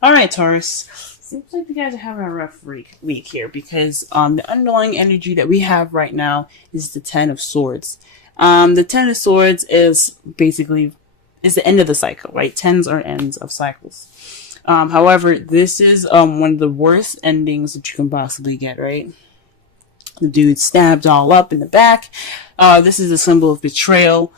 All right, Taurus. Seems like you guys are having a rough week here because the underlying energy that we have right now is the Ten of Swords. The Ten of Swords is basically is the end of the cycle, right? Tens are ends of cycles. However, this is one of the worst endings that you can possibly get, right? The dude stabbed all up in the back. This is a symbol of betrayal.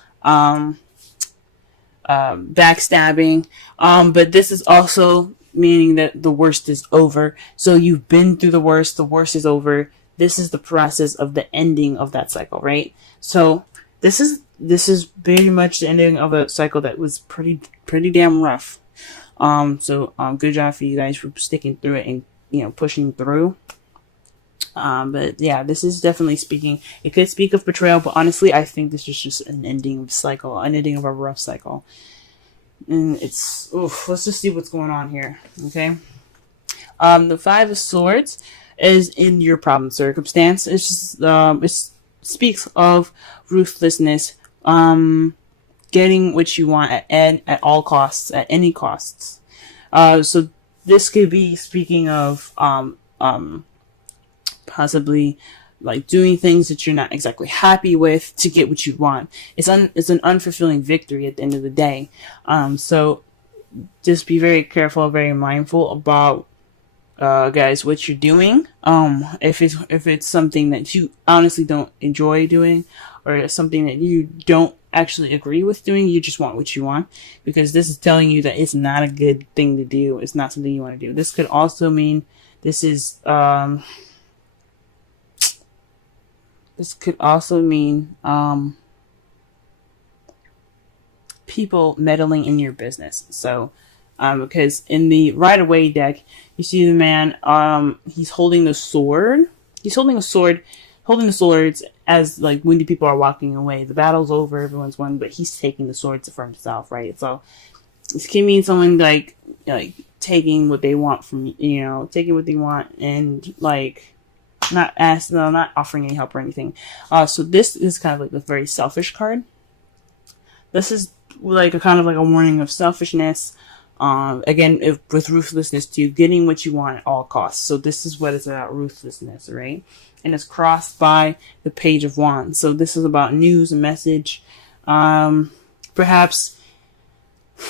Backstabbing. But this is also meaning that the worst is over. So you've been through the worst is over. This is the process of the ending of that cycle, right? So this is very much the ending of a cycle that was pretty damn rough. Good job for you guys for sticking through it and pushing through. But yeah, this is definitely speaking. It could speak of betrayal, but honestly, I think this is just an ending of cycle, an ending of a rough cycle. And let's just see what's going on here. Okay. The Five of Swords is in your problem circumstance. It's just, it speaks of ruthlessness, getting what you want at all costs, at any costs. So this could be speaking of, possibly like doing things that you're not exactly happy with to get what you want. It's an unfulfilling victory at the end of the day. So just be very careful, very mindful about, guys, what you're doing. If it's something that you honestly don't enjoy doing, or it's something that you don't actually agree with doing, you just want what you want, because this is telling you that it's not a good thing to do. It's not something you want to do. This could also mean this could also mean people meddling in your business. So, because in the Right Away deck, you see the man, he's holding the sword. He's holding the swords as like when the people are walking away. The battle's over, everyone's won, but he's taking the swords for himself, right? So this can mean someone like taking what they want from taking what they want and like not offering any help or anything. So this is kind of like a very selfish card. This is like a kind of like a warning of selfishness. Again, with ruthlessness too, getting what you want at all costs. So this is what it's about, ruthlessness, right? And it's crossed by the Page of Wands. So this is about news and message. Perhaps,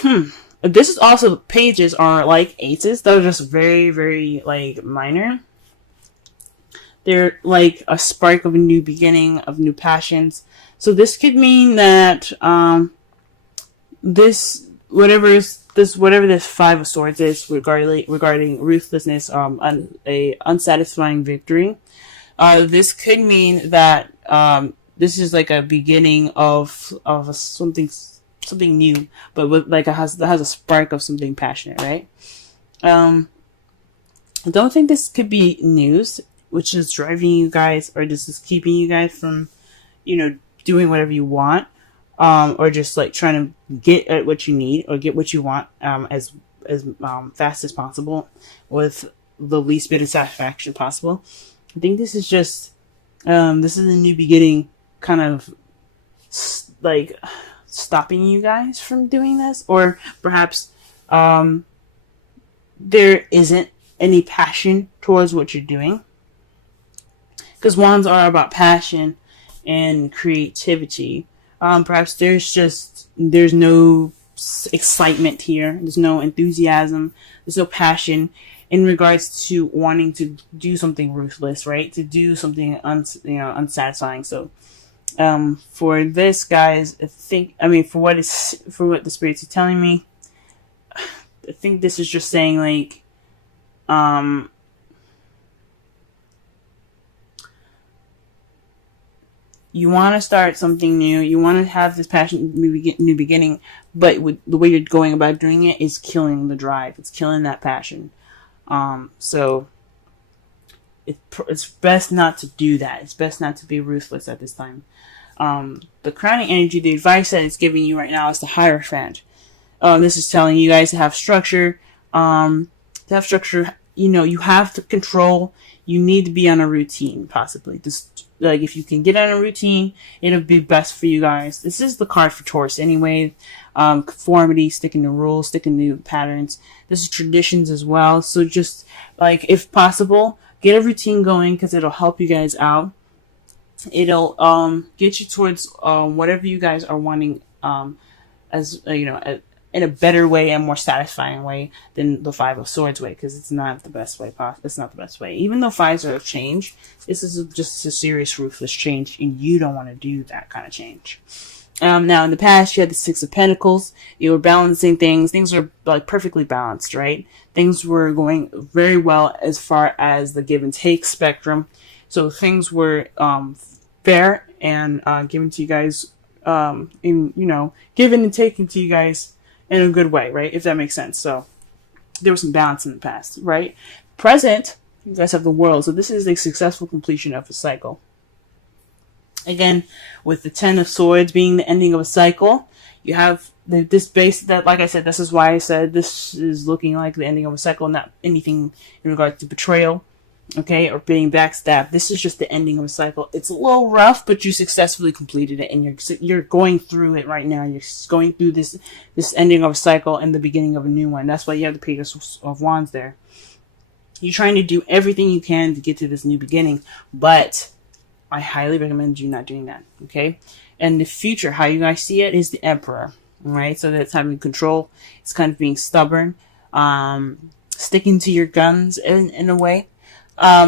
this is also, pages are like aces. They're just very, very like minor. They're like a spark of a new beginning, of new passions. So this could mean that whatever this Five of Swords is regarding ruthlessness, a unsatisfying victory. This could mean that this is like a beginning of something new, but with that has a spark of something passionate, right? I don't think this could be news, which is driving you guys, or just is keeping you guys from, doing whatever you want, or just like trying to get at what you need or get what you want, as fast as possible with the least bit of satisfaction possible. I think this is just, this is a new beginning, kind of like stopping you guys from doing this, or perhaps, there isn't any passion towards what you're doing. Because wands are about passion and creativity. Perhaps there's no excitement here. There's no enthusiasm. There's no passion in regards to wanting to do something ruthless, right? To do something unsatisfying. So, for this, guys, for what the spirits are telling me, I think this is just saying like, you want to start something new. You want to have this passion, new beginning, but the way you're going about doing it is killing the drive. It's killing that passion. So it's best not to do that. It's best not to be ruthless at this time. The crowning energy, the advice that it's giving you right now is the Hierophant. This is telling you guys to have structure. You have to control. You need to be on a routine, possibly. Just like if you can get on a routine, it'll be best for you guys. This is the card for Taurus anyway. conformity, sticking to rules, sticking to patterns. This is traditions as well. So just like, if possible, get a routine going, because it'll help you guys out. It'll get you towards whatever you guys are wanting, as in a better way and more satisfying way than the Five of Swords way, because it's not the best way. It's not the best way. Even though fives are a change, this is just a serious, ruthless change, and you don't want to do that kind of change. Now, in the past, you had the Six of Pentacles. You were balancing things. Things were like perfectly balanced, right? Things were going very well as far as the give and take spectrum. So things were fair and given to you guys, given and taken to you guys in a good way, right? If that makes sense. So there was some balance in the past, right? Present, you guys have the World. So this is a successful completion of a cycle. Again, with the Ten of Swords being the ending of a cycle, you have this base that, like I said, this is why I said this is looking like the ending of a cycle, not anything in regard to betrayal, okay, or being backstabbed. This is just the ending of a cycle. It's a little rough, but you successfully completed it, and you're going through it right now. You're going through this ending of a cycle and the beginning of a new one. That's why you have the Page of Wands there. You're trying to do everything you can to get to this new beginning, but I highly recommend you not doing that, okay? And the future, how you guys see it, is the Emperor, right? So that's having control. It's kind of being stubborn, sticking to your guns in a way.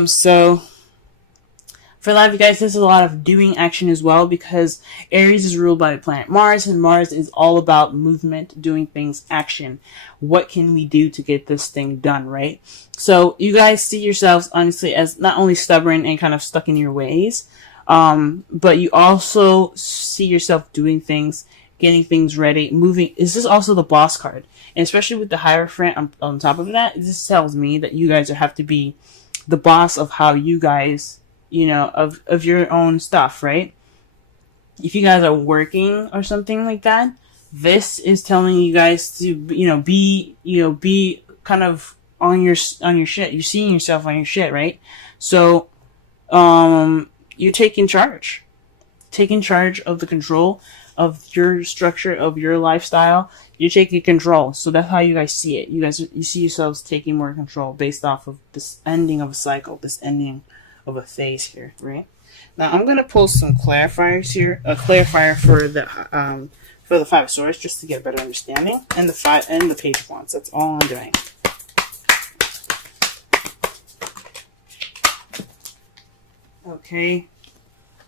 So for a lot of you guys, there's a lot of doing action as well, because Aries is ruled by the planet Mars, and Mars is all about movement, doing things, action. What can we do to get this thing done, right? So you guys see yourselves, honestly, as not only stubborn and kind of stuck in your ways, but you also see yourself doing things, getting things ready, moving. This is also the Boss card. And especially with the Hierophant on top of that, this tells me that you guys have to be the boss of how you guys, of your own stuff, right? If you guys are working or something like that, this is telling you guys to, be kind of on your shit. You're seeing yourself on your shit, right? So, you're taking charge of the control of your structure, of your lifestyle. You're taking control. So that's how you guys see it. You see yourselves taking more control based off of this ending of a cycle, this ending of a phase here, right? Now I'm gonna pull some clarifiers here, a clarifier for the Five of Swords, just to get a better understanding, and the Page of Wands. That's all I'm doing. Okay.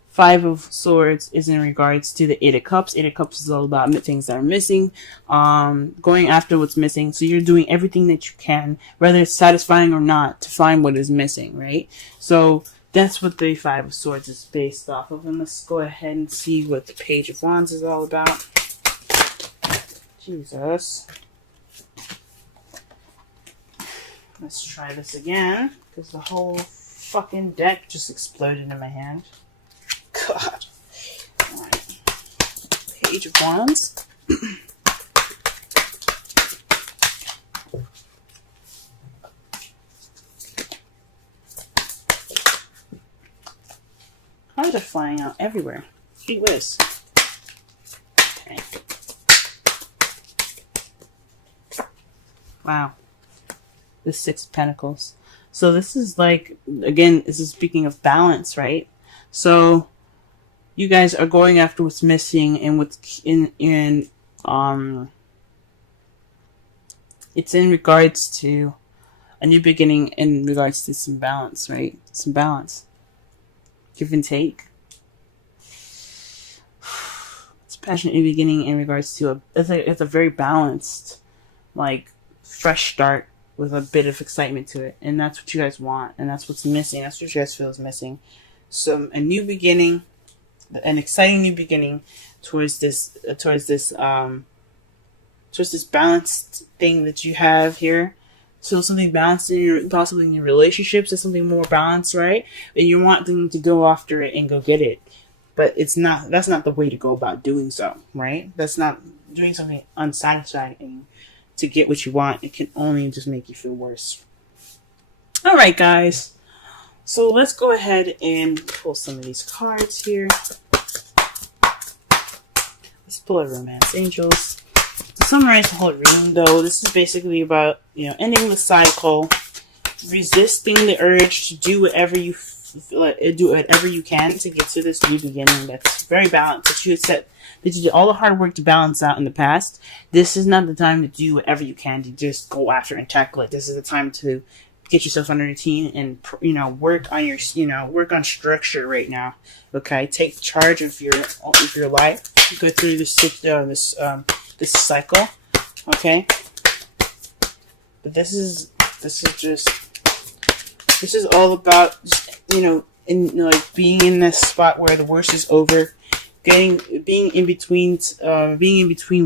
Five of Swords is in regards to the Eight of Cups. Eight of Cups is all about things that are missing, going after what's missing. So you're doing everything that you can, whether it's satisfying or not, to find what is missing, right? So that's what the Five of Swords is based off of. And let's go ahead and see what the Page of Wands is all about. Jesus. Let's try this again, because the whole fucking deck just exploded in my hand. God. Alright. Page of Wands. Cards are flying out everywhere. Gee whiz. Okay. Wow. The Six of Pentacles. So this is like, again, this is speaking of balance, right? So you guys are going after what's missing, and what's it's in regards to a new beginning, in regards to some balance, right? Some balance. Give and take. It's a passionate new beginning in regards to it's a very balanced, like, fresh start with a bit of excitement to it. And that's what you guys want, and that's what's missing. That's what you guys feel is missing. So a new beginning, an exciting new beginning towards this balanced thing that you have here. So something balanced possibly in your relationships, is something more balanced, right? And you want them to go after it and go get it. But that's not the way to go about doing so, right? That's not doing something unsatisfying to get what you want. It can only just make you feel worse. Alright, guys. So let's go ahead and pull some of these cards here. Let's pull a Romance Angels. summarize the whole reading, though, this is basically about, ending the cycle, resisting the urge to do whatever you feel like, do whatever you can to get to this new beginning that's very balanced, that you did all the hard work to balance out in the past. This is not the time to do whatever you can to just go after and tackle it. This is the time to get yourself on a routine and, work on your, work on structure right now. Okay, take charge of your life. Go through this cycle. Okay, but this is all about, being in this spot where the worst is over, being in between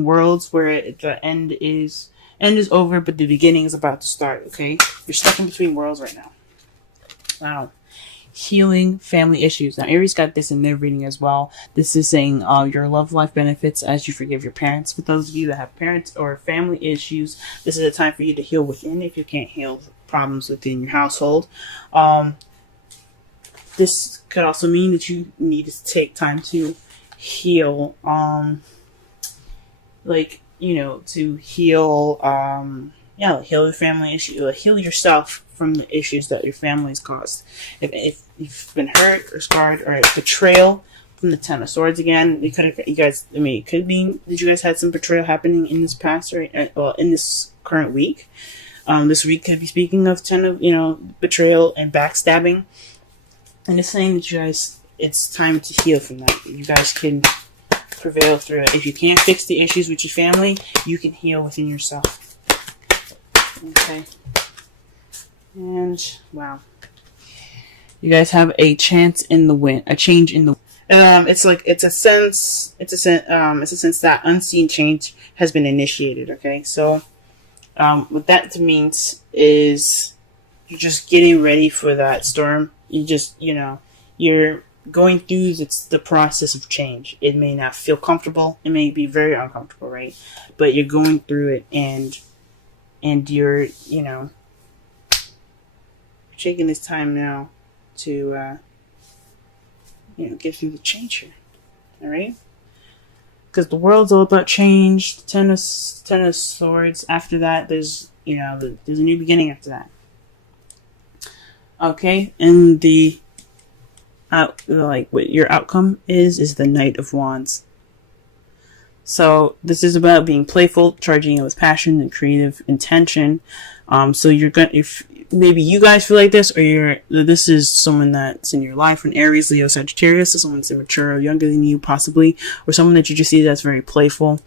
worlds where the end is over, but the beginning is about to start. Okay, you're stuck in between worlds right now. Wow. Healing family issues. Now, Aries got this in their reading as well. This is saying your love life benefits as you forgive your parents. For those of you that have parents or family issues, this is a time for you to heal within if you can't heal problems within your household. This could also mean that you need to take time to heal, to heal, heal the family issue, heal yourself from the issues that your family's caused. If you've been hurt or scarred or betrayal from the Ten of Swords again, it could mean that you guys had some betrayal happening in this past or in this current week. This week could be speaking of betrayal and backstabbing, and it's saying that you guys, it's time to heal from that. You guys can prevail through it. If you can't fix the issues with your family, you can heal within yourself. Okay. And wow, you guys have a chance in the wind, a change in the. It's a sense that unseen change has been initiated. Okay, so what that means is you're just getting ready for that storm. You're going through the process of change. It may not feel comfortable. It may be very uncomfortable, right? But you're going through it, and you're taking this time now to get through the change here. All right, because the world's all about change. The Ten of Swords. After that, there's a new beginning after that. Okay, and what your outcome is the Knight of Wands. So this is about being playful, charging it with passion and creative intention. So you're gonna, if maybe you guys feel like this, or this is someone that's in your life, an Aries, Leo, Sagittarius, so someone that's immature or younger than you possibly, or someone that you just see that's very playful.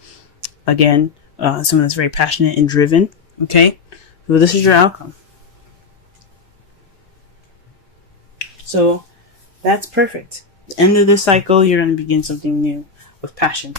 Again, someone that's very passionate and driven. Okay, so this is your outcome. So that's perfect. At the end of this cycle, you're going to begin something new with passion.